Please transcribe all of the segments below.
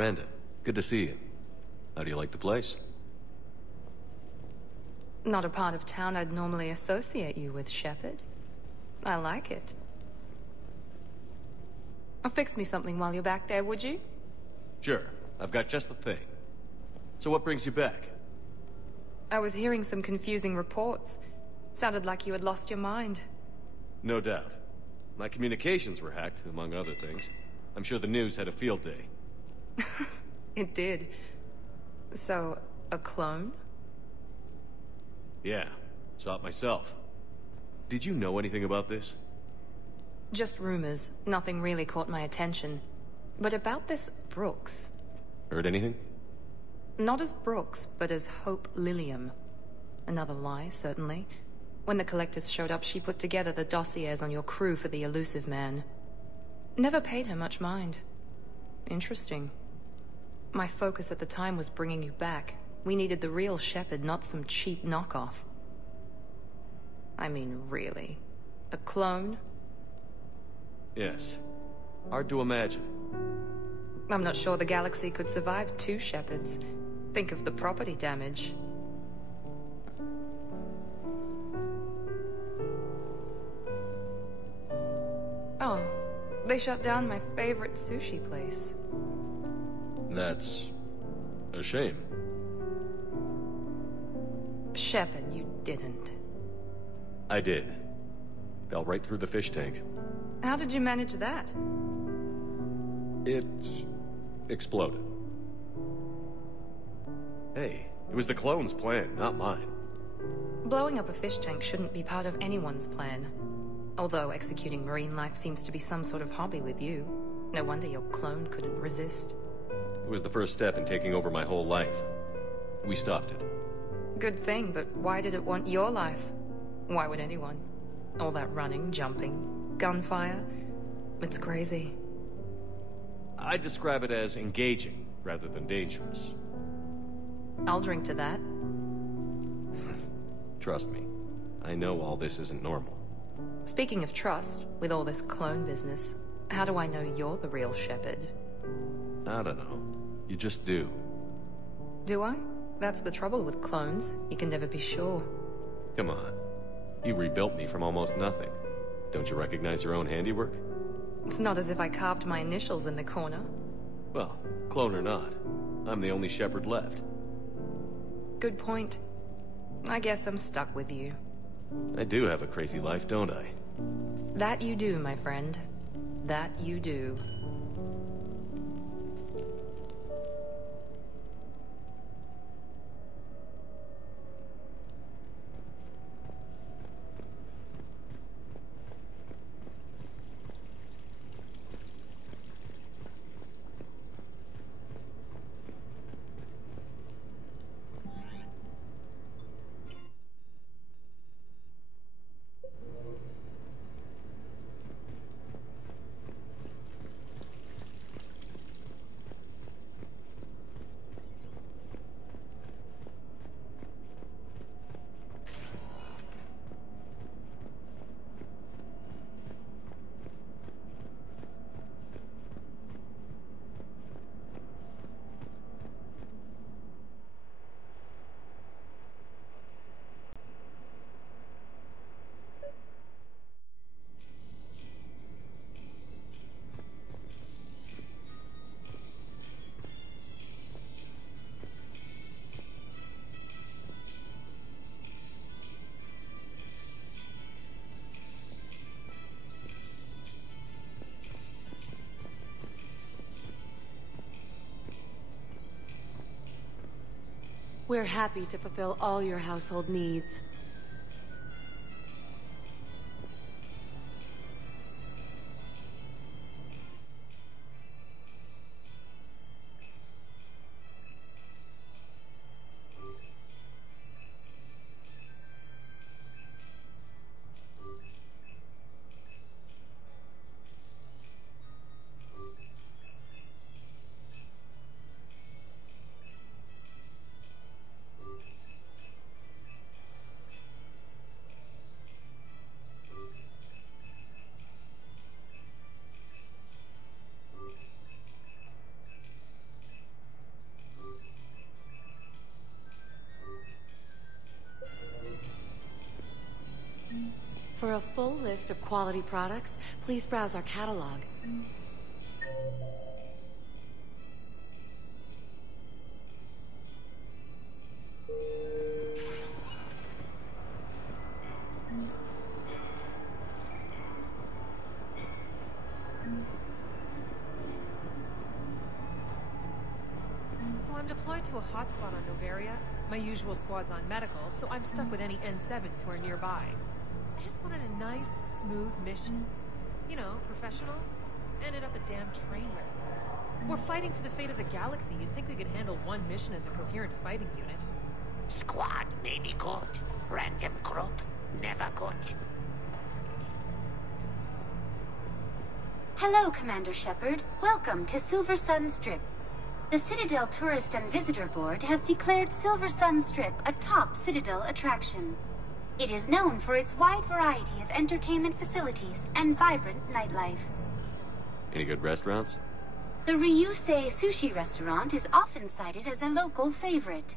Miranda. Good to see you. How do you like the place? Not a part of town I'd normally associate you with, Shepard. I like it. Fix me something while you're back there, would you? Sure. I've got just the thing. So what brings you back? I was hearing some confusing reports. Sounded like you had lost your mind. No doubt. My communications were hacked, among other things. I'm sure the news had a field day. It did. So, a clone? Yeah. Saw it myself. Did you know anything about this? Just rumors. Nothing really caught my attention. But about this Brooks... Heard anything? Not as Brooks, but as Hope Lilium. Another lie, certainly. When the Collectors showed up, she put together the dossiers on your crew for the elusive man. Never paid her much mind. Interesting. My focus at the time was bringing you back. We needed the real Shepard, not some cheap knockoff. I mean, really. A clone? Yes. Hard to imagine. I'm not sure the galaxy could survive two Shepards. Think of the property damage. Oh, they shut down my favorite sushi place. That's... a shame. Shepard, you didn't. I did. Fell right through the fish tank. How did you manage that? It... exploded. Hey, it was the clone's plan, not mine. Blowing up a fish tank shouldn't be part of anyone's plan. Although executing marine life seems to be some sort of hobby with you. No wonder your clone couldn't resist. It was the first step in taking over my whole life. We stopped it. Good thing, but why did it want your life? Why would anyone? All that running, jumping, gunfire. It's crazy. I'd describe it as engaging, rather than dangerous. I'll drink to that. Trust me, I know all this isn't normal. Speaking of trust, with all this clone business, how do I know you're the real Shepard? I don't know. You just do. Do I? That's the trouble with clones. You can never be sure. Come on. You rebuilt me from almost nothing. Don't you recognize your own handiwork? It's not as if I carved my initials in the corner. Well, clone or not, I'm the only Shepard left. Good point. I guess I'm stuck with you. I do have a crazy life, don't I? That you do, my friend. That you do. We're happy to fulfill all your household needs. For a full list of quality products, please browse our catalog. So I'm deployed to a hotspot on Noveria. My usual squad's on medical, so I'm stuck with any N7s who are nearby. I just wanted a nice, smooth mission. You know, professional. Ended up a damn train wreck. We're fighting for the fate of the galaxy. You'd think we could handle one mission as a coherent fighting unit. Squad may be good. Random group, never good. Hello, Commander Shepard. Welcome to Silver Sun Strip. The Citadel Tourist and Visitor Board has declared Silver Sun Strip a top Citadel attraction. It is known for its wide variety of entertainment facilities and vibrant nightlife. Any good restaurants? The Ryusei Sushi Restaurant is often cited as a local favorite.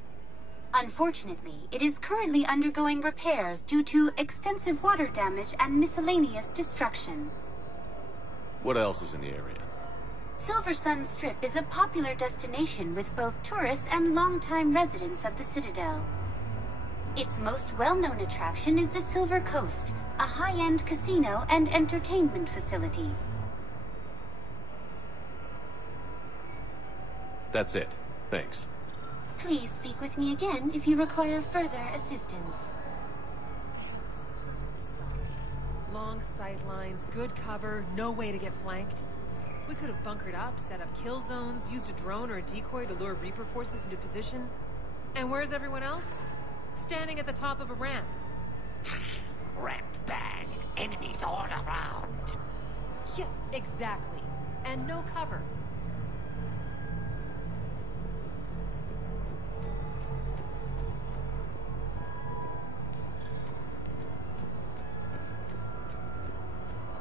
Unfortunately, it is currently undergoing repairs due to extensive water damage and miscellaneous destruction. What else is in the area? Silver Sun Strip is a popular destination with both tourists and longtime residents of the Citadel. Its most well-known attraction is the Silver Coast, a high-end casino and entertainment facility. That's it. Thanks. Please speak with me again if you require further assistance. Long sightlines, good cover, no way to get flanked. We could have bunkered up, set up kill zones, used a drone or a decoy to lure Reaper forces into position. And where's everyone else? Standing at the top of a ramp. Ramp bad. Enemies all around. Yes, exactly. And no cover.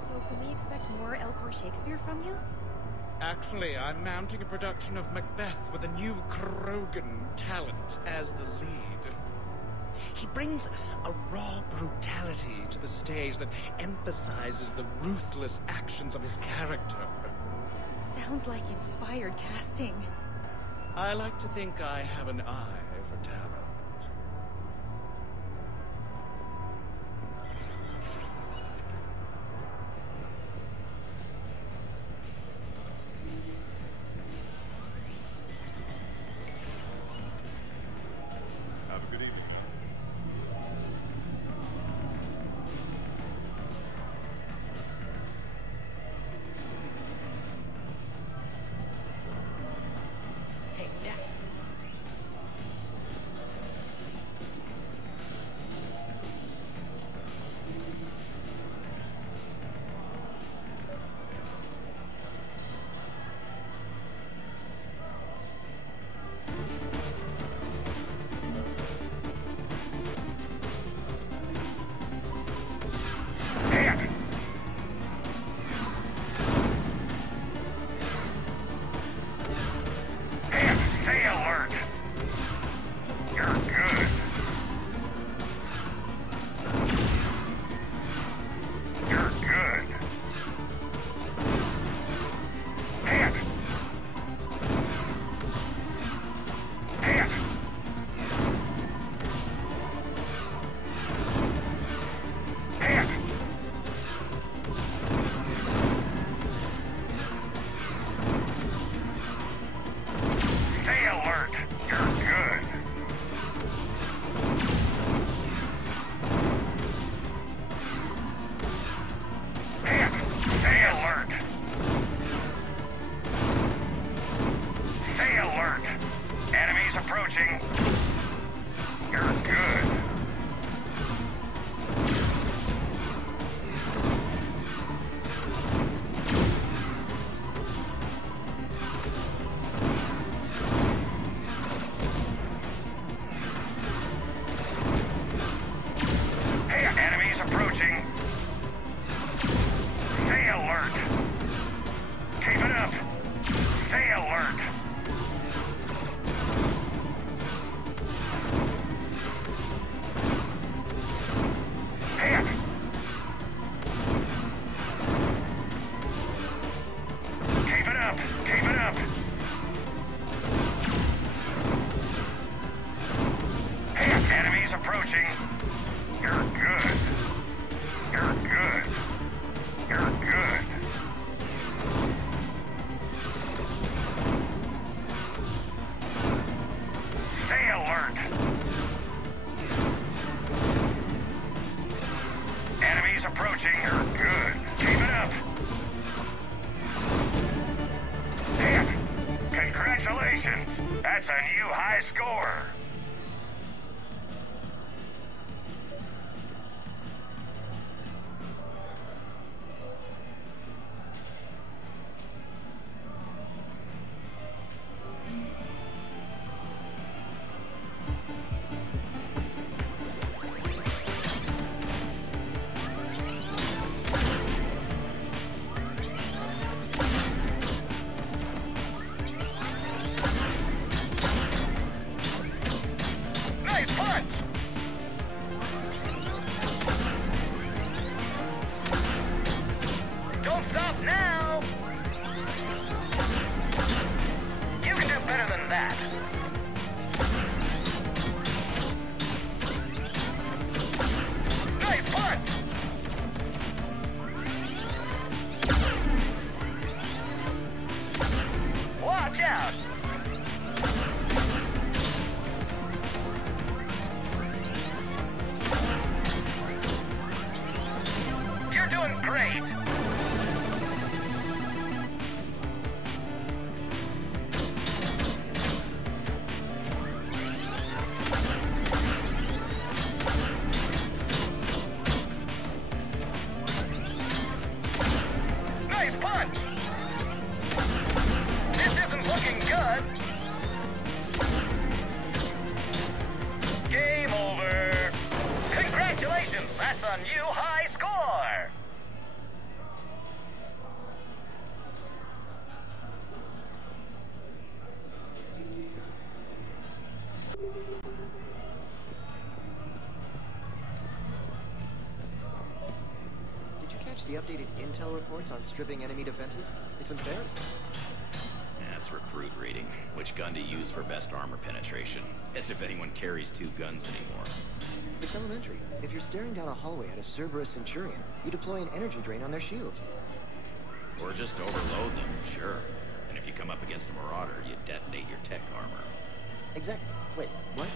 So can we expect more Elcor Shakespeare from you? Actually, I'm mounting a production of Macbeth with a new Krogan talent as the lead. He brings a raw brutality to the stage that emphasizes the ruthless actions of his character. Sounds like inspired casting. I like to think I have an eye for talent. Have a good evening. Take that. watching her good. Keep it up. Hit! Congratulations! That's a new high score. The updated intel reports on stripping enemy defenses? It's embarrassing. That's recruit reading. Which gun to use for best armor penetration. As if anyone carries 2 guns anymore. It's elementary. If you're staring down a hallway at a Cerberus Centurion, you deploy an energy drain on their shields. Or just overload them, sure. And if you come up against a marauder, you detonate your tech armor. Exactly. Wait, what?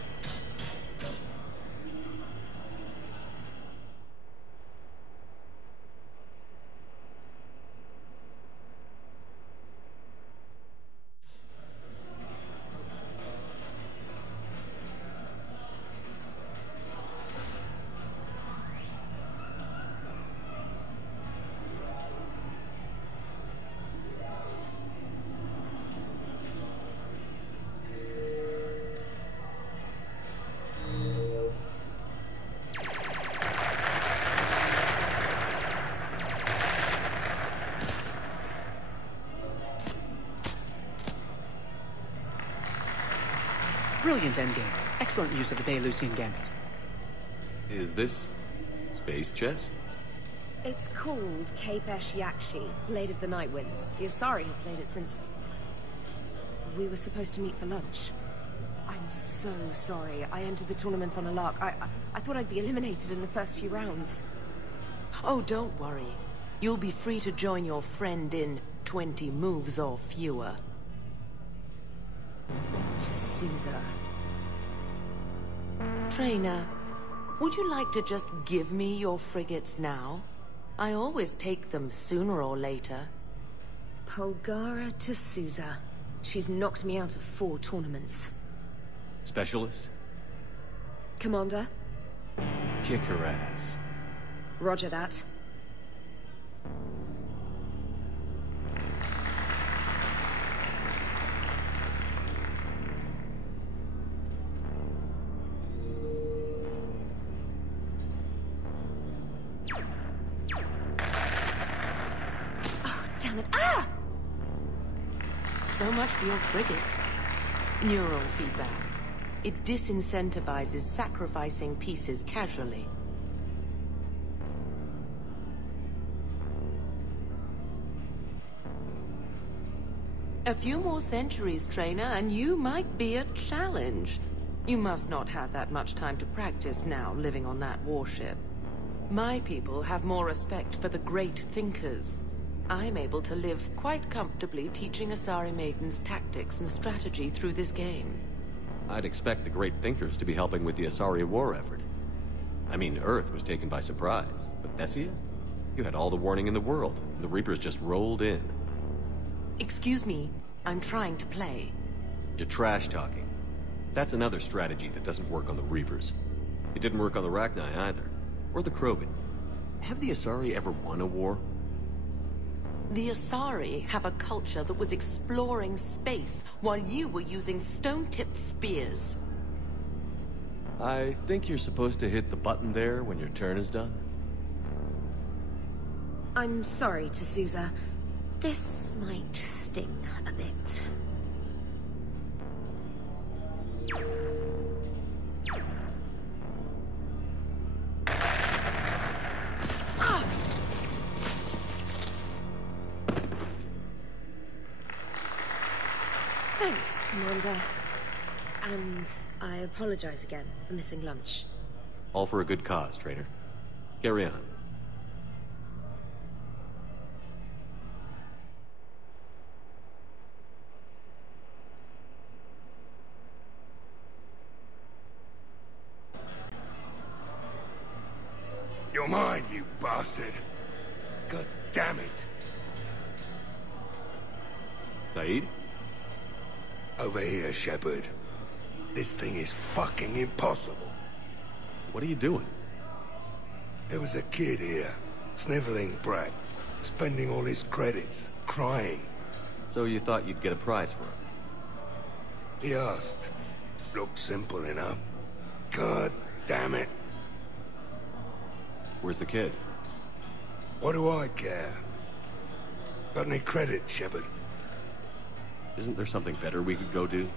Brilliant endgame. Excellent use of the Belarusian gambit. Is this space chess? It's called Kapesh Yakshi, Blade of the Night Winds. The Asari have played it since... we were supposed to meet for lunch. I'm so sorry. I entered the tournament on a lark. I thought I'd be eliminated in the first few rounds. Oh, don't worry. You'll be free to join your friend in 20 moves or fewer. T'Souza. Traynor, would you like to just give me your frigates now? I always take them sooner or later. Polgara T'Souza. She's knocked me out of 4 tournaments. Specialist? Commander? Kick her ass. Roger that. Ah! So much for your frigate. Neural feedback. It disincentivizes sacrificing pieces casually. A few more centuries, Traynor, and you might be a challenge. You must not have that much time to practice now, living on that warship. My people have more respect for the great thinkers. I'm able to live quite comfortably teaching Asari maidens tactics and strategy through this game. I'd expect the great thinkers to be helping with the Asari war effort. I mean, Earth was taken by surprise, but Thessia? You had all the warning in the world, and the Reapers just rolled in. Excuse me, I'm trying to play. You're trash-talking. That's another strategy that doesn't work on the Reapers. It didn't work on the Rachni either, or the Krogan. Have the Asari ever won a war? The Asari have a culture that was exploring space while you were using stone-tipped spears. I think you're supposed to hit the button there when your turn is done. I'm sorry, T'Souza. This might sting a bit. Thanks, Commander. And I apologize again for missing lunch. All for a good cause, Traynor. Carry on. You're mine, you bastard. God damn it. Zaeed? Over here, Shepard. This thing is fucking impossible. What are you doing? There was a kid here, sniveling brat, spending all his credits, crying. So you thought you'd get a prize for him? He asked. Looked simple enough. God damn it. Where's the kid? What do I care? Got any credit, Shepard? Isn't there something better we could go do?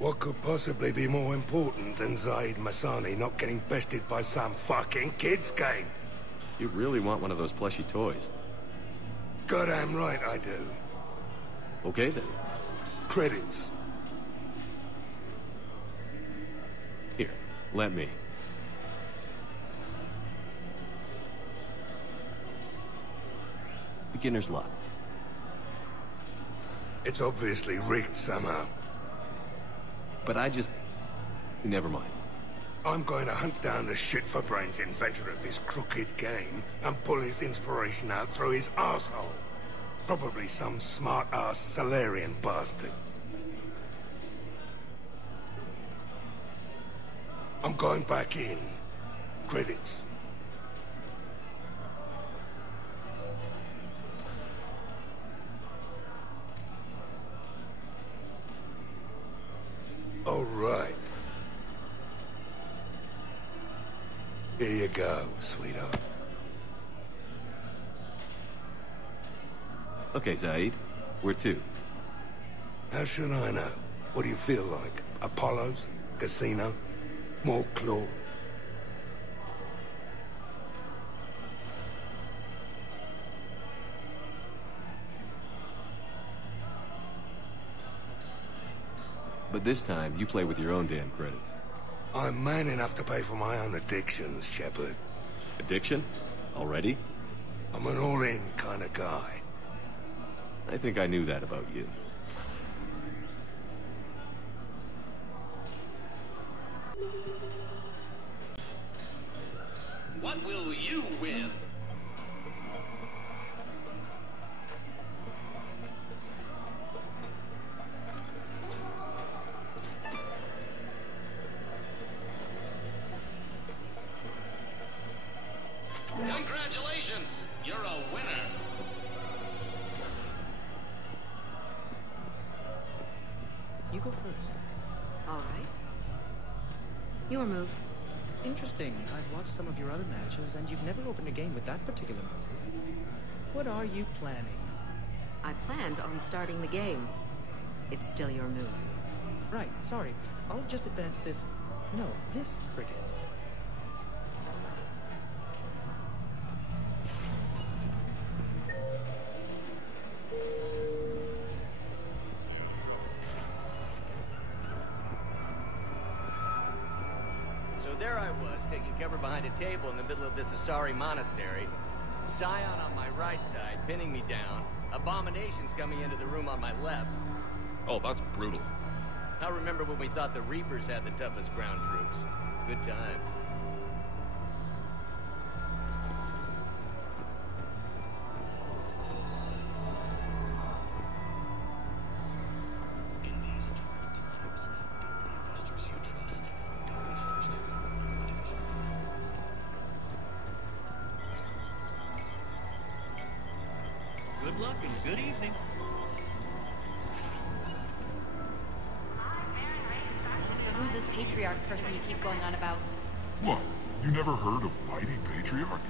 What could possibly be more important than Zaeed Masani not getting bested by some fucking kids game? You really want one of those plushy toys? Goddamn right I do. Okay then. Credits. Here, let me. Beginner's luck. It's obviously rigged somehow. But I just... Never mind. I'm going to hunt down the shit-for-brains inventor of this crooked game and pull his inspiration out through his asshole. Probably some smart-ass Salarian bastard. I'm going back in. Credits. All right. Here you go, sweetheart. Okay, Zaeed. Where to? How should I know? What do you feel like? Apollo's? Casino? More claw? But this time, you play with your own damn credits. I'm man enough to pay for my own addictions, Shepard. Addiction? Already? I'm an all-in kind of guy. I think I knew that about you. What will you win? Congratulations! You're a winner! You go first. All right. Your move. Interesting. I've watched some of your other matches, and you've never opened a game with that particular move. What are you planning? I planned on starting the game. It's still your move. Right, sorry. I'll just advance this... No, this frigate. There I was, taking cover behind a table in the middle of this Asari monastery. Scion on my right side, pinning me down. Abominations coming into the room on my left. Oh, that's brutal. I remember when we thought the Reapers had the toughest ground troops. Good times. luck and good evening. So who's this patriarch person you keep going on about? What? You never heard of Mighty Patriarch?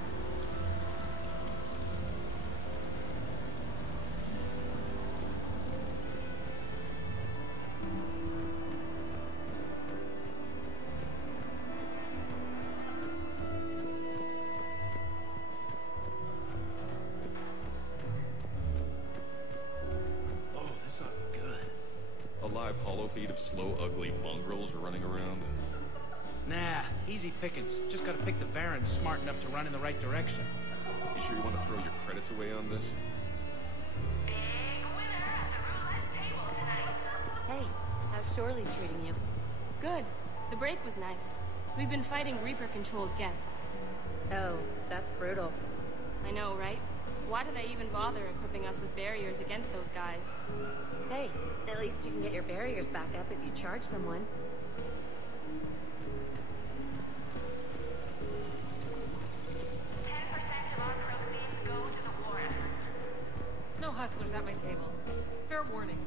Feet of slow, ugly mongrels are running around. Nah, easy pickings. Just gotta pick the Varren smart enough to run in the right direction. You sure you want to throw your credits away on this? Hey, how's Shorley treating you? Good. The break was nice. We've been fighting Reaper-controlled Geth. Oh, that's brutal. I know, right? Why did I even bother equipping us with barriers against those guys? Hey, at least you can get your barriers back up if you charge someone. No hustlers at my table. Fair warning.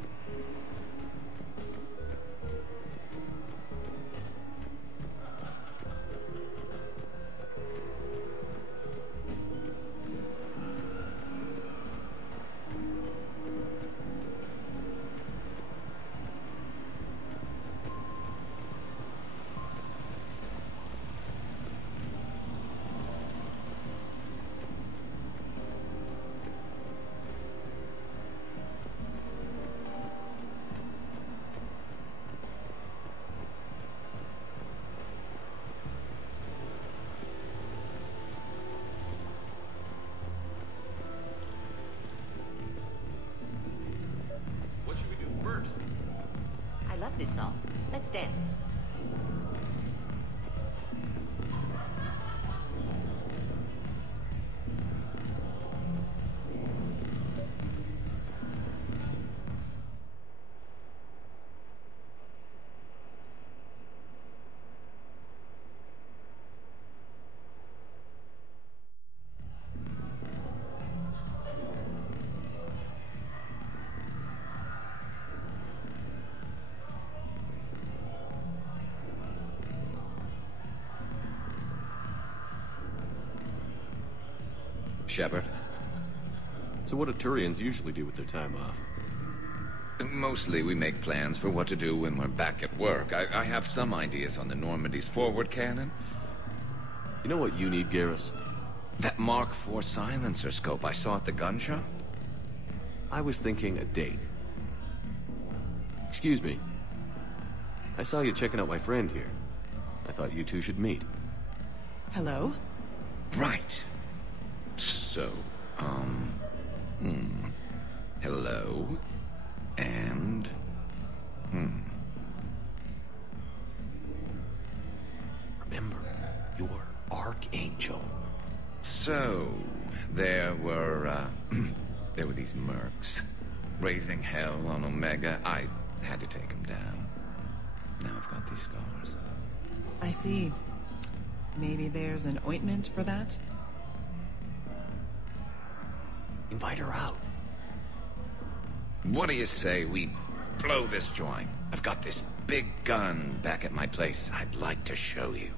Love this song. Let's dance. Shepard. So what do Turians usually do with their time off? Mostly we make plans for what to do when we're back at work. I have some ideas on the Normandy's forward cannon. You know what you need, Garrus? That Mark IV silencer scope I saw at the gun shop? I was thinking a date. Excuse me. I saw you checking out my friend here. I thought you two should meet. Hello? Right. So, hello, and, Remember, you're Archangel. So, there were these mercs, raising hell on Omega. I had to take them down. Now I've got these scars. I see. Maybe there's an ointment for that? Invite her out. What do you say we blow this joint? I've got this big gun back at my place I'd like to show you.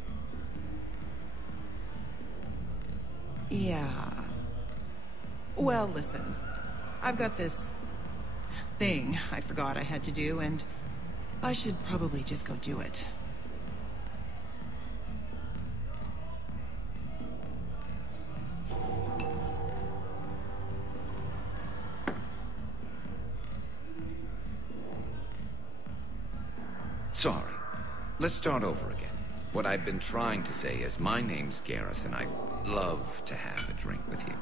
Yeah. Well, listen. I've got this thing I forgot I had to do, and I should probably just go do it. Sorry. Let's start over again. What I've been trying to say is my name's Garrus, and I'd love to have a drink with you.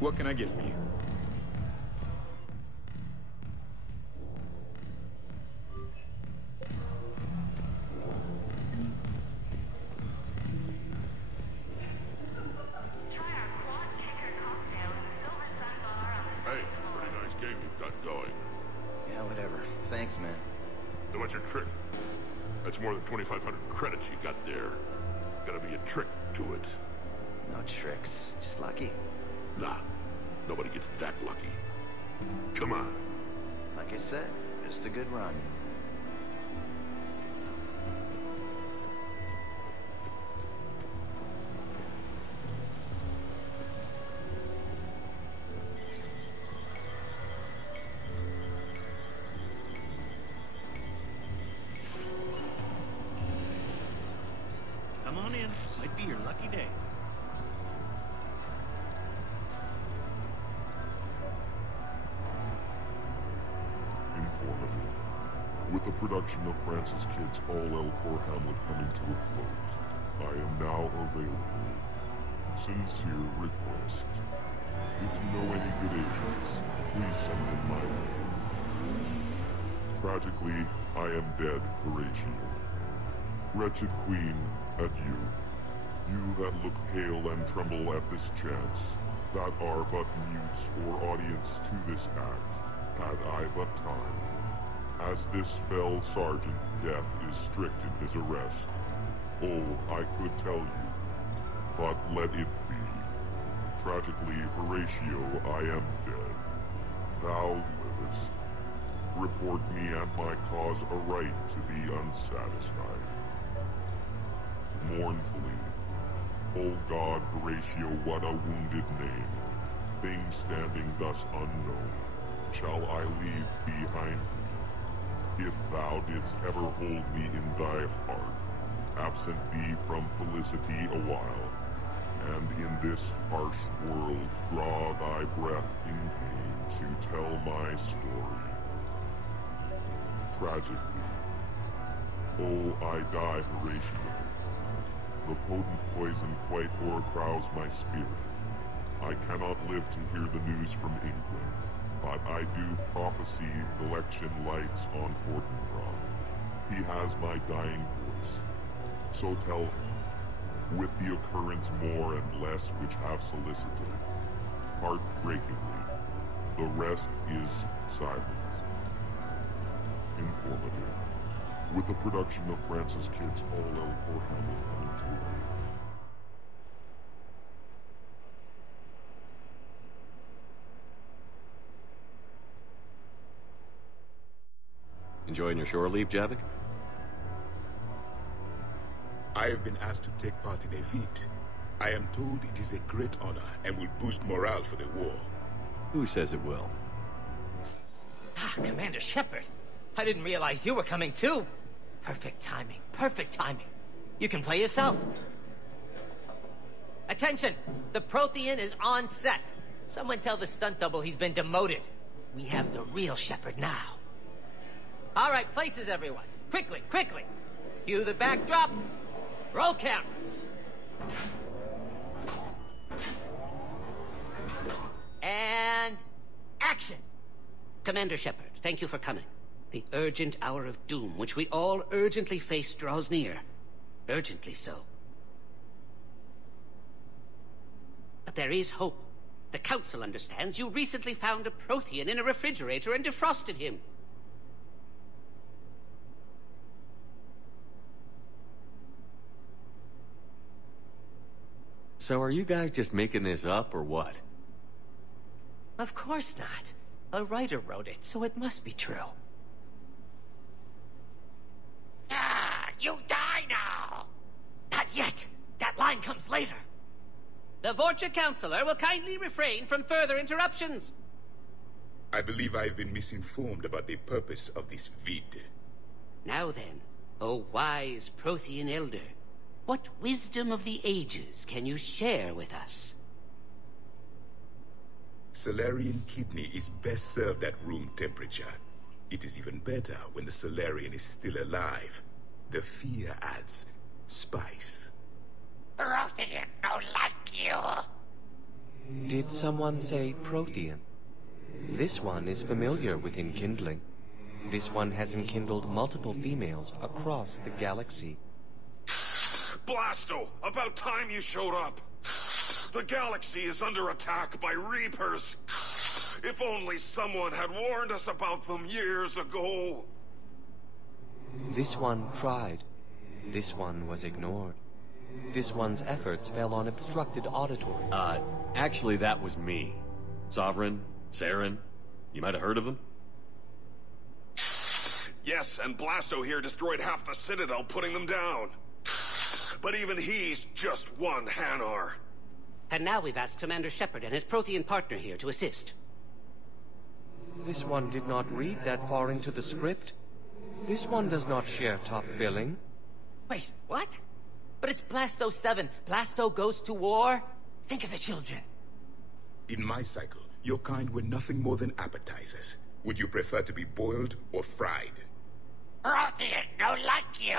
What can I get for you? trick. That's more than 2,500 credits you got there. Gotta be a trick to it. No tricks, just lucky. Nah, nobody gets that lucky. Come on. Like I said, just a good run. Come on in. Might be your lucky day. Informative. With the production of Francis Kidd's All Elcor Hamlet coming to a close, I am now available. Sincere request. If you know any good agents, please send them my way. Tragically, I am dead, Horatio. Wretched Queen, adieu. You that look pale and tremble at this chance, that are but mutes or audience to this act, had I but time. As this fell sergeant, death is strict in his arrest. Oh, I could tell you, but let it be. Tragically, Horatio, I am dead. Thou livest. Report me and my cause aright to be unsatisfied. Mournfully, O God, Horatio, what a wounded name. Things standing thus unknown, shall I leave behind me? If thou didst ever hold me in thy heart, absent thee from felicity a while, and in this harsh world draw thy breath in pain to tell my story. Tragically, oh, I die, Horatio. The potent poison quite o'ercrowds my spirit. I cannot live to hear the news from England, but I do prophesy the election lights on Fortinbras. He has my dying voice. So tell him, with the occurrence more and less which have solicited, heartbreakingly, the rest is silence. Informative. With the production of Francis Kidd's All Elcor Hamlet coming to an end. Enjoying your shore leave, Javik? I have been asked to take part in a feat. I am told it is a great honor and will boost morale for the war. Who says it will? Ah, Commander Shepard. I didn't realize you were coming too. Perfect timing, perfect timing. You can play yourself. Attention! The Prothean is on set. Someone tell the stunt double he's been demoted. We have the real Shepard now. All right, places everyone. Quickly, quickly. Cue the backdrop. Roll cameras. And action. Commander Shepard, thank you for coming. The urgent hour of doom, which we all urgently face, draws near. Urgently so. But there is hope. The Council understands you recently found a Prothean in a refrigerator and defrosted him. So are you guys just making this up, or what? Of course not. A writer wrote it, so it must be true. Ah, you die now! Not yet. That line comes later. The Vorcha Councilor will kindly refrain from further interruptions. I believe I've been misinformed about the purpose of this vid. Now then, O wise Prothean Elder, what wisdom of the ages can you share with us? Salarian kidney is best served at room temperature. It is even better when the Salarian is still alive. The fear adds spice. Prothean no like you. Did someone say Prothean? This one is familiar with enkindling. This one has enkindled multiple females across the galaxy. Blasto! About time you showed up! The galaxy is under attack by Reapers! If only someone had warned us about them years ago! This one tried. This one was ignored. This one's efforts fell on obstructed auditory. Actually that was me. Sovereign, Saren, you might have heard of him? Yes, and Blasto here destroyed half the Citadel, putting them down. But even he's just one Hanar. And now we've asked Commander Shepard and his Prothean partner here to assist. This one did not read that far into the script. This one does not share top billing. Wait, what? But it's Blasto 7. Blasto goes to war? Think of the children. In my cycle, your kind were nothing more than appetizers. Would you prefer to be boiled or fried? Prothean, no like you.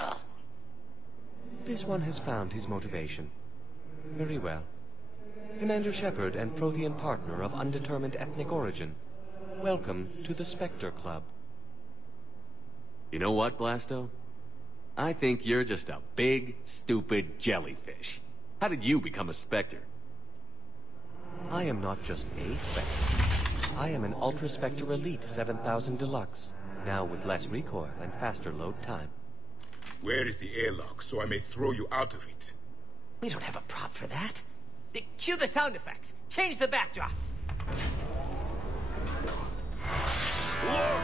This one has found his motivation. Very well. Commander Shepard and Prothean partner of undetermined ethnic origin. Welcome to the Spectre Club. You know what, Blasto? I think you're just a big, stupid jellyfish. How did you become a Spectre? I am not just a Spectre. I am an Ultra Spectre Elite 7000 Deluxe, now with less recoil and faster load time. Where is the airlock so I may throw you out of it? We don't have a prop for that. Cue the sound effects. Change the backdrop. Look!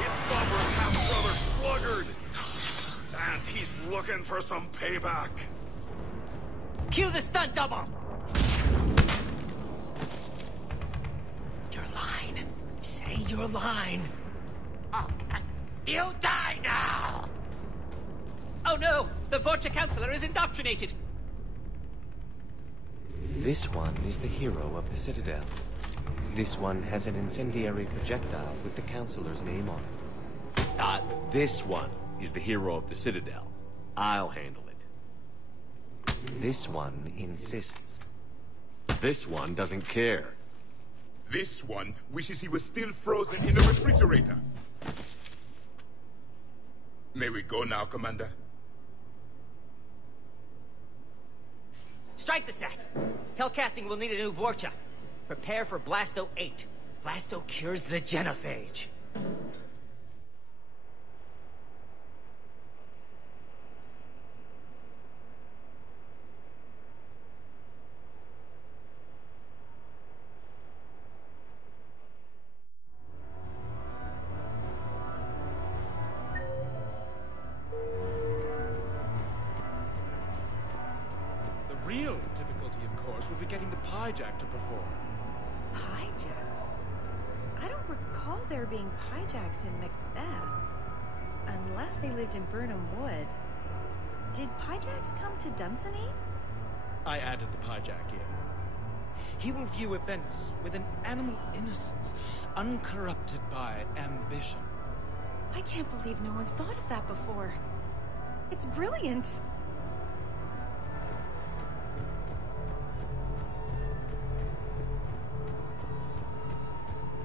It's Sovereign's half-brother Sluggard! And he's looking for some payback. Cue the stunt double! Your line. Say your line. You die now! Oh no! The Vorcha Counselor is indoctrinated! This one is the hero of the Citadel. This one has an incendiary projectile with the Counselor's name on it. This one is the hero of the Citadel. I'll handle it. This one insists. This one doesn't care. This one wishes he was still frozen in a refrigerator. May we go now, Commander? Strike the set. Telcasting will need a new Vorcha. Prepare for Blasto 8. Blasto cures the genophage. The real difficulty, of course, will be getting the Pyjack to perform. Pyjack? I don't recall there being Pyjacks in Macbeth. Unless they lived in Burnham Wood. Did Pyjacks come to Dunsany? I added the Pyjack in. He will view events with an animal innocence, uncorrupted by ambition. I can't believe no one's thought of that before. It's brilliant.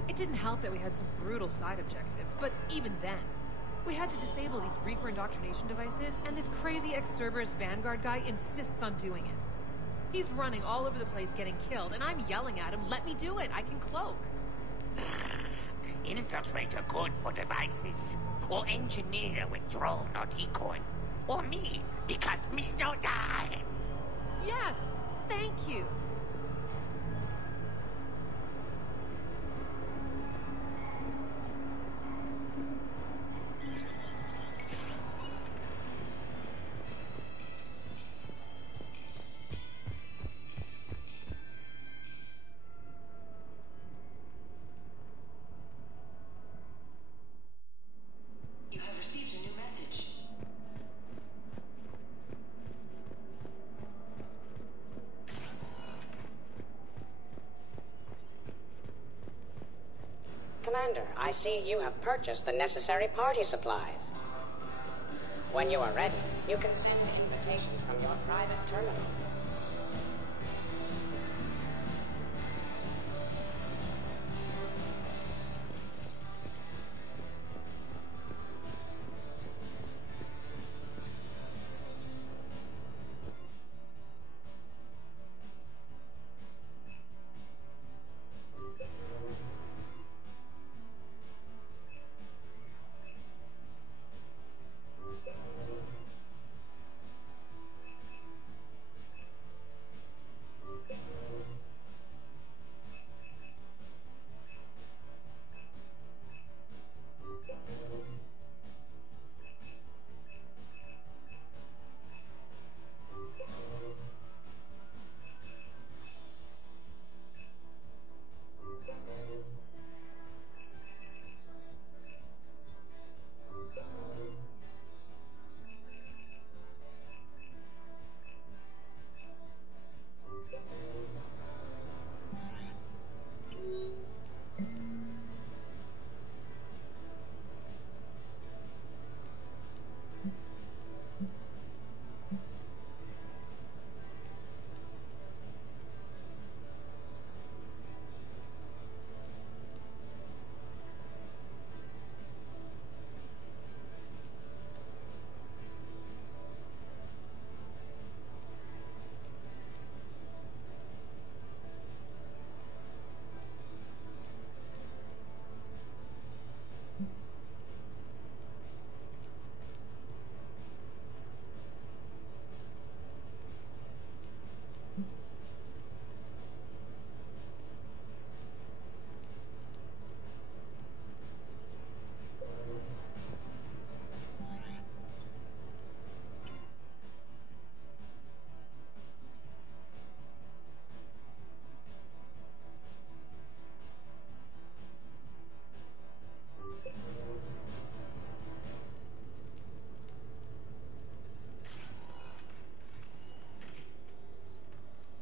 It didn't help that we had some brutal side objectives, but even then, we had to disable these Reaper indoctrination devices, and this crazy ex-Cerberus Vanguard guy insists on doing it. He's running all over the place getting killed, and I'm yelling at him, let me do it, I can cloak. Infiltrate are good for devices, or engineer with drone or decoy, or me, because me don't die. Yes, thank you. Commander, I see you have purchased the necessary party supplies. When you are ready, you can send an invitation from your private terminal.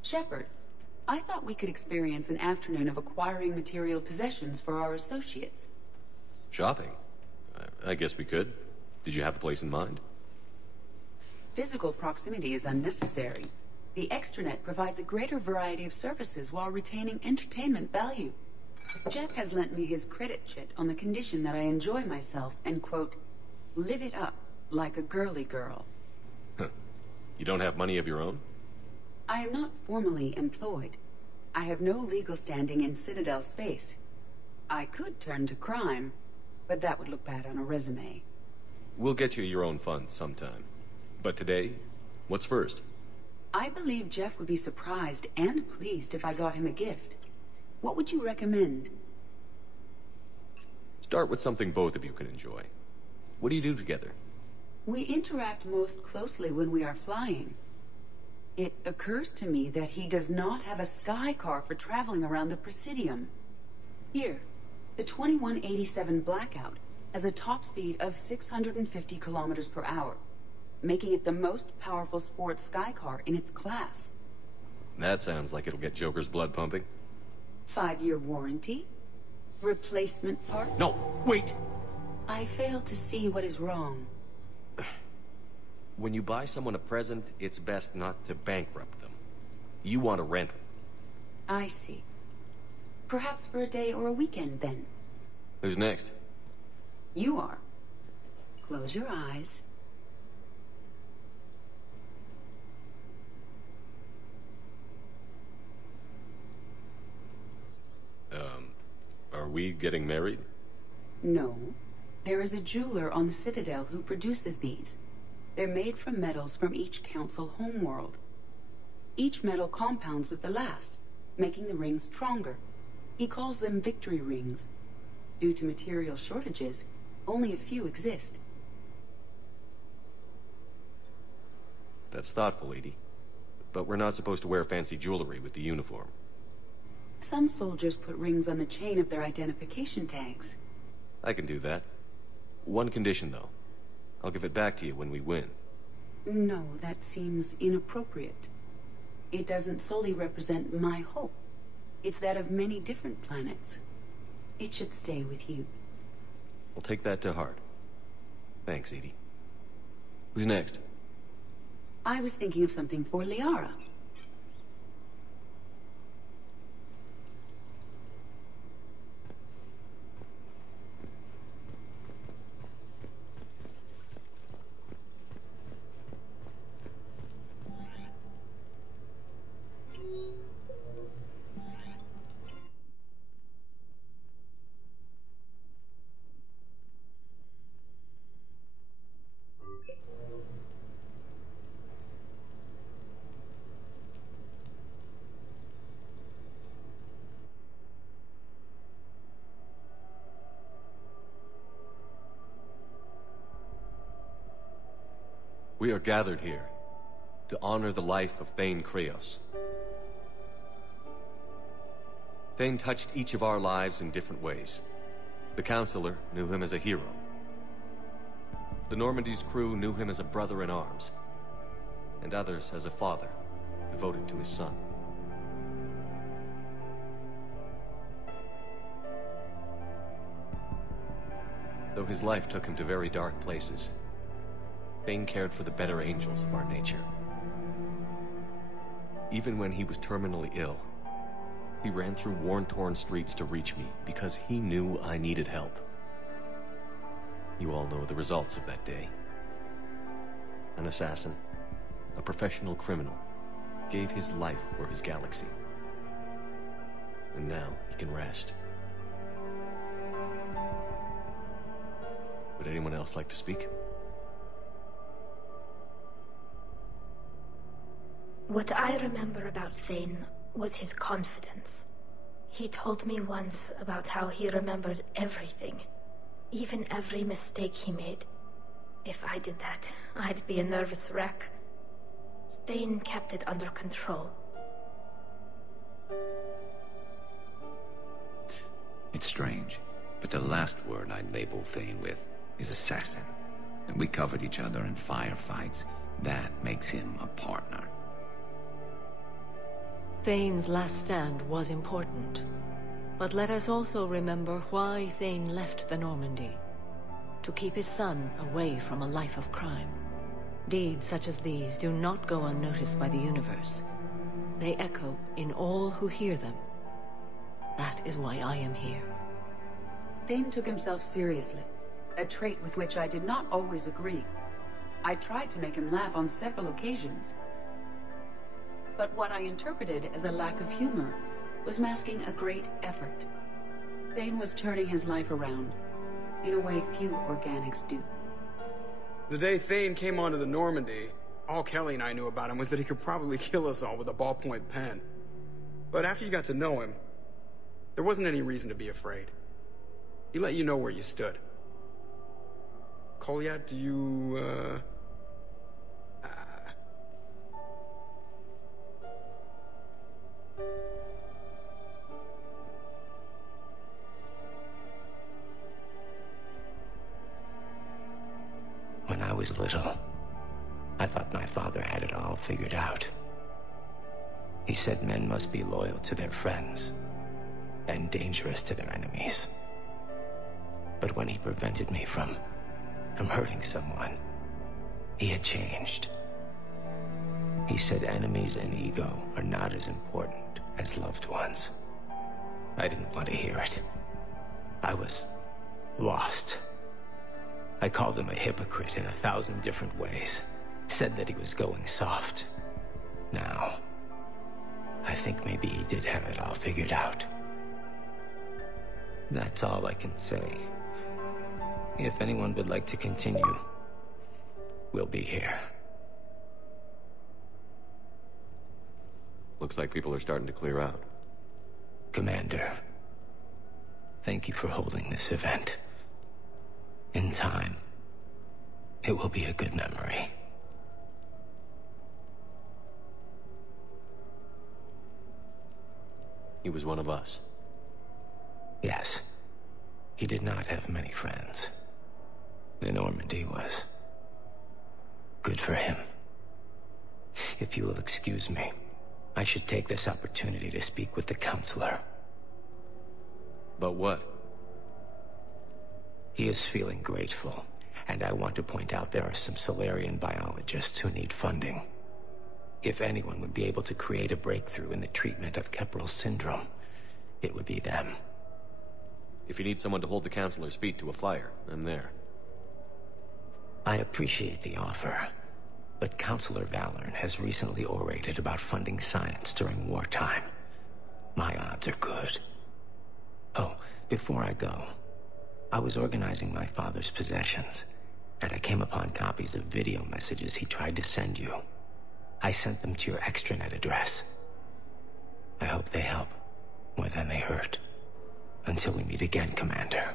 Shepard, I thought we could experience an afternoon of acquiring material possessions for our associates. Shopping? I guess we could. Did you have a place in mind? Physical proximity is unnecessary. The extranet provides a greater variety of services while retaining entertainment value. Jeff has lent me his credit chit on the condition that I enjoy myself and, quote, live it up like a girly girl. You don't have money of your own? I am not formally employed. I have no legal standing in Citadel space. I could turn to crime, but that would look bad on a resume. We'll get you your own funds sometime. But today, what's first? I believe Jeff would be surprised and pleased if I got him a gift. What would you recommend? Start with something both of you can enjoy. What do you do together? We interact most closely when we are flying. It occurs to me that he does not have a sky car for traveling around the Presidium. Here, the 2187 Blackout has a top speed of 650 kilometers per hour, making it the most powerful sports sky car in its class. That sounds like it'll get Joker's blood pumping. 5-year warranty? Replacement part? No, wait! I fail to see what is wrong. When you buy someone a present, it's best not to bankrupt them. You want to rent them. I see. Perhaps for a day or a weekend, then. Who's next? You are. Close your eyes. Are we getting married? No. There is a jeweler on the Citadel who produces these. They're made from metals from each council homeworld. Each metal compounds with the last, making the rings stronger. He calls them victory rings. Due to material shortages, only a few exist. That's thoughtful, Edie. But we're not supposed to wear fancy jewelry with the uniform. Some soldiers put rings on the chain of their identification tags. I can do that. One condition, though. I'll give it back to you when we win. No, that seems inappropriate. It doesn't solely represent my hope. It's that of many different planets. It should stay with you. I'll take that to heart. Thanks, Edie. Who's next? I was thinking of something for Liara. We are gathered here to honor the life of Thane Kreos. Thane touched each of our lives in different ways. The Counselor knew him as a hero. The Normandy's crew knew him as a brother in arms, and others as a father devoted to his son. Though his life took him to very dark places, Thane cared for the better angels of our nature. Even when he was terminally ill, he ran through worn-torn streets to reach me because he knew I needed help. You all know the results of that day. An assassin, a professional criminal, gave his life for his galaxy. And now he can rest. Would anyone else like to speak? What I remember about Thane was his confidence. He told me once about how he remembered everything, even every mistake he made. If I did that, I'd be a nervous wreck. Thane kept it under control. It's strange, but the last word I'd label Thane with is assassin. And we covered each other in firefights. That makes him a partner. Thane's last stand was important. But let us also remember why Thane left the Normandy. To keep his son away from a life of crime. Deeds such as these do not go unnoticed by the universe. They echo in all who hear them. That is why I am here. Thane took himself seriously, a trait with which I did not always agree. I tried to make him laugh on several occasions. But what I interpreted as a lack of humor was masking a great effort. Thane was turning his life around, in a way few organics do. The day Thane came onto the Normandy, all Kelly and I knew about him was that he could probably kill us all with a ballpoint pen. But after you got to know him, there wasn't any reason to be afraid. He let you know where you stood. Kolyat, do you, When I was little, I thought my father had it all figured out. He said men must be loyal to their friends and dangerous to their enemies. But when he prevented me from hurting someone, he had changed. He said enemies and ego are not as important as loved ones. I didn't want to hear it. I was lost. I called him a hypocrite in 1,000 different ways. Said that he was going soft. Now, I think maybe he did have it all figured out. That's all I can say. If anyone would like to continue, we'll be here. Looks like people are starting to clear out. Commander, thank you for holding this event. In time, it will be a good memory. He was one of us. Yes. He did not have many friends. The Normandy was good for him. If you will excuse me, I should take this opportunity to speak with the counselor. But what? He is feeling grateful, and I want to point out there are some Solarian biologists who need funding. If anyone would be able to create a breakthrough in the treatment of Keppel's syndrome, it would be them. If you need someone to hold the counselor's feet to a fire, I'm there. I appreciate the offer, but Counselor Valorn has recently orated about funding science during wartime. My odds are good. Oh, before I go, I was organizing my father's possessions, and I came upon copies of video messages he tried to send you. I sent them to your extranet address. I hope they help, more than they hurt. Until we meet again, Commander.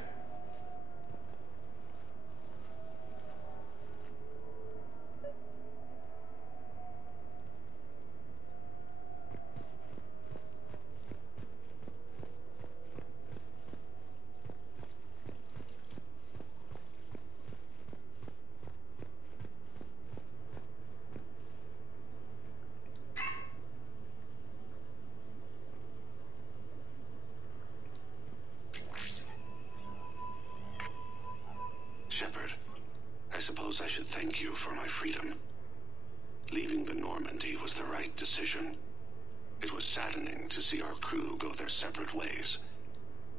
Shepard, I suppose I should thank you for my freedom. Leaving the Normandy was the right decision. It was saddening to see our crew go their separate ways,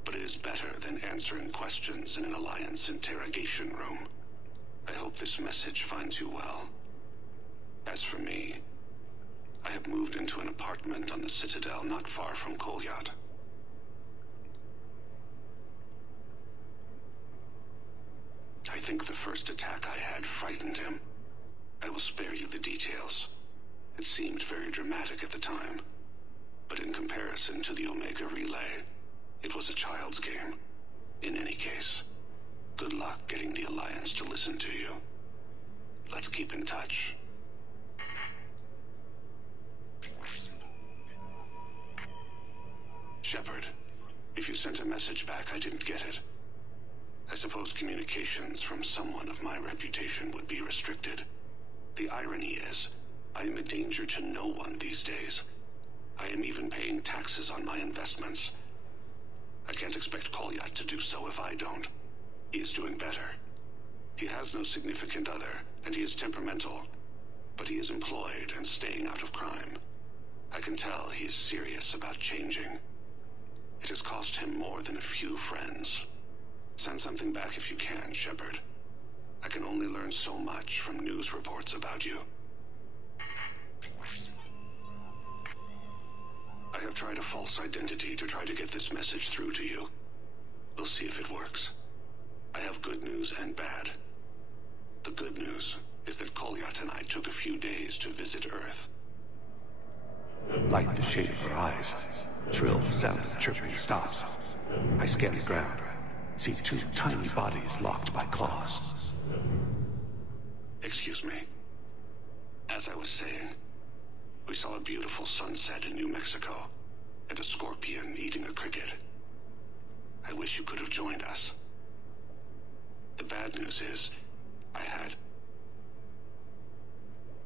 but it is better than answering questions in an Alliance interrogation room. I hope this message finds you well. As for me, I have moved into an apartment on the Citadel not far from Kolyat. I think the first attack I had frightened him. I will spare you the details. It seemed very dramatic at the time, but in comparison to the Omega Relay, it was a child's game. In any case, good luck getting the Alliance to listen to you. Let's keep in touch. Shepard, if you sent a message back, I didn't get it. I suppose communications from someone of my reputation would be restricted. The irony is, I am a danger to no one these days. I am even paying taxes on my investments. I can't expect Kolyat to do so if I don't. He is doing better. He has no significant other, and he is temperamental. But he is employed and staying out of crime. I can tell he is serious about changing. It has cost him more than a few friends. Send something back if you can, Shepard. I can only learn so much from news reports about you. I have tried a false identity to try to get this message through to you. We'll see if it works. I have good news and bad. The good news is that Kolyat and I took a few days to visit Earth. Light the shade of her eyes. Shrill sound of chirping stops. I scan the ground. See two tiny bodies locked by claws. Excuse me. As I was saying, we saw a beautiful sunset in New Mexico, and a scorpion eating a cricket. I wish you could have joined us. The bad news is,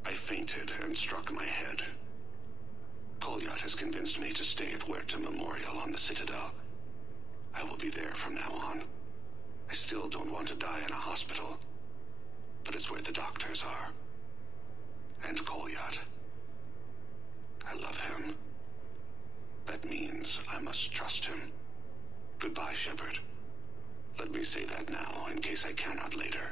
I fainted and struck my head. Kolyat has convinced me to stay at Huerta Memorial on the Citadel. I will be there from now on. I still don't want to die in a hospital, but it's where the doctors are. And Kolyat. I love him. That means I must trust him. Goodbye, Shepard. Let me say that now, in case I cannot later.